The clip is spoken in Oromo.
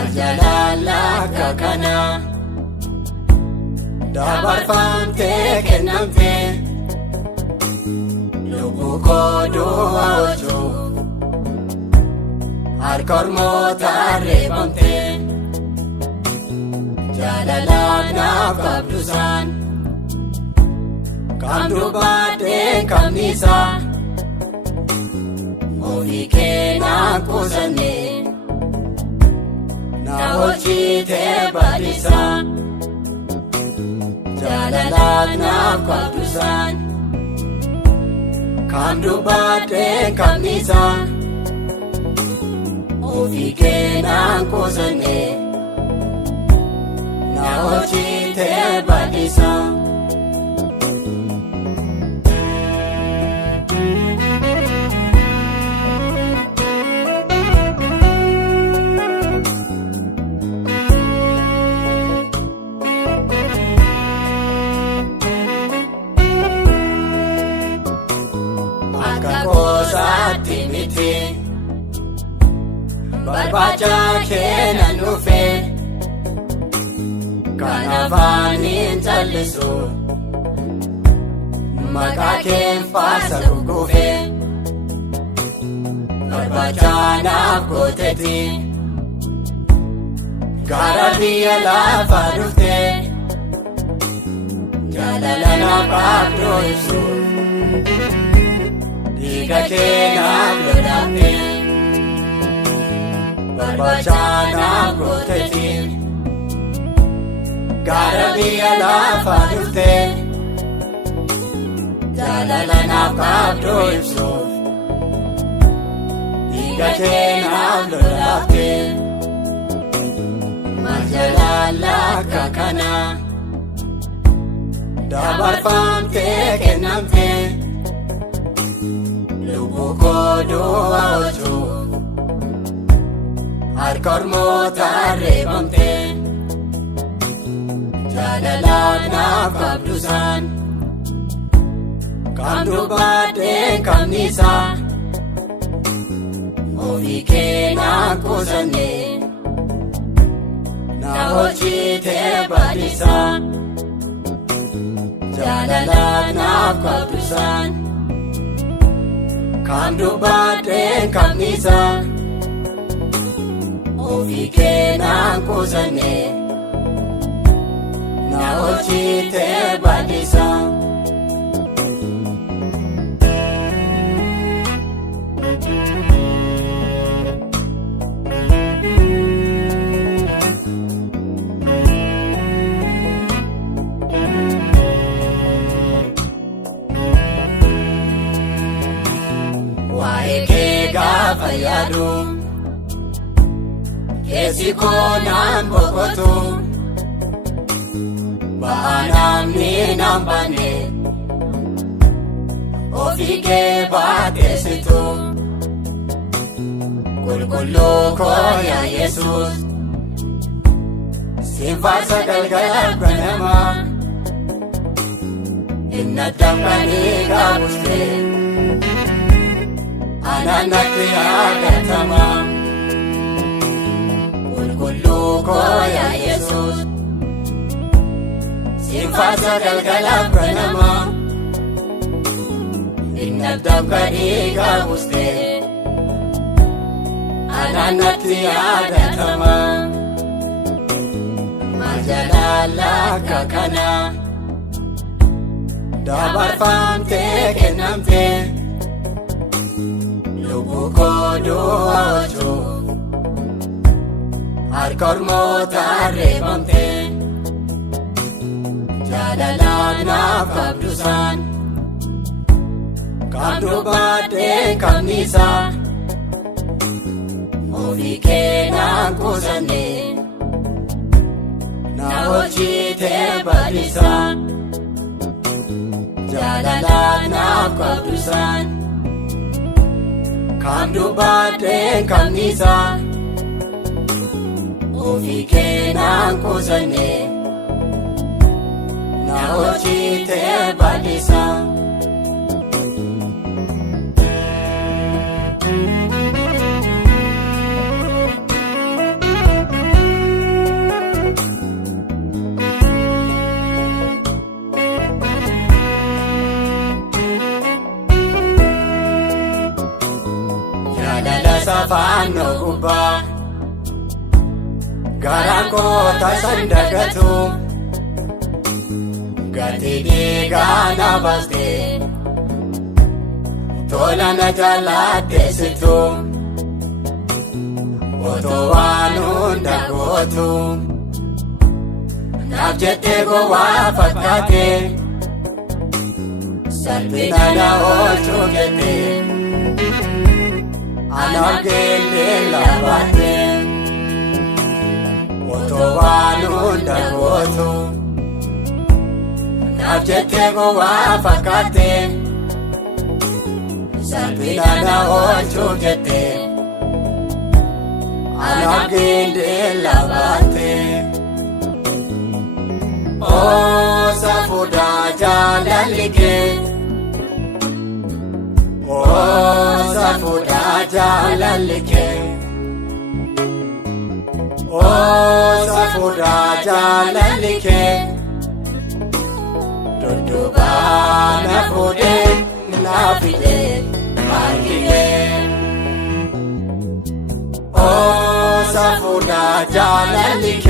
Majalala kakana dabarfamte kennamte lubbuu koo du'a oolchuuf harka ormoota reebamte jaalalaaf naaf qabdusaan kam dubbadheen kamniisaa ofii keenan kuusanne na oolchitee bal'isaa jaalalaaf naaf qabdusaan kam dubbadheen kamniisaa ofii keenan kuusanne na oolchitee bal'isaa. Miti barbaacha keenan dhufe kan afaanin callisu maqaa keen faarsa gugguufe barbaacha naaf gootetti gara biyya lafaa dhufte jaalala naaf qabdu ibsu dhiiga keenaaf lolaafte barbaacha naaf gootetti gara biyya lafaa dhufte jaalala naaf qabdu ibsuuf dhiiga keenaaf lolaafte majalala kakana dabarfamte kennamte lubbuu koo du'a oolchuuf harka ormoota reebamte jaalalaaf naaf qabdusaan kam dubbadheen kamniisaa ofii keenan kuusanne na oolchitee bal'isaa jaalalaaf naaf qabdusaan kam dubbadheen kamniisaa ofii keenan kuusanne na oolchitee bal'isaa. Waa'ee kee gaafa yaadu keessi koo naan boqotu ba'aa namni naan baane ofii kee baateessitu qulqulluu koo yaa Yesuus siin faarsa galgala ganamaa inni addambanii gaabuste ananatti yaadatama qulqulluu koo yaa Yesuus siin faarsa galgala ganamaa inni addambanii gaabuste ananatti yaadatama majalala kakana dabarfamte kennamte lubbuu koo du'a oolchuuf harka ormoota reebamte jaalalaaf naaf qabdusaan kam dubbadheen kamniisaa ofii keenan kuusanne na oolchitee bal'isaa jaalalaaf naaf qabdusaan kam dubbadheen kamniisaa ofii keenan kuusanne na oolchitee bal'isaa. garaan koo tasan dagatu gatii dhiigaa na baaste tola na jaalladheessitu otoo waan hunda gootu naaf jettee gowwaa fakkaate salphina na oolchuu kette anaaf geendee laabatte otoo waan hunda gootu naaf jettee gowwaa fakkaate salphina na oolchuu kette anaaf geendee laabatte. Oh safuudhaa jaalalli kee oh safuudhaa jaalalli kee oh safuudhaa jaalalli kee dudduubaa na fuudhee na fidee harki kee oh safuudhaa jaalalli kee.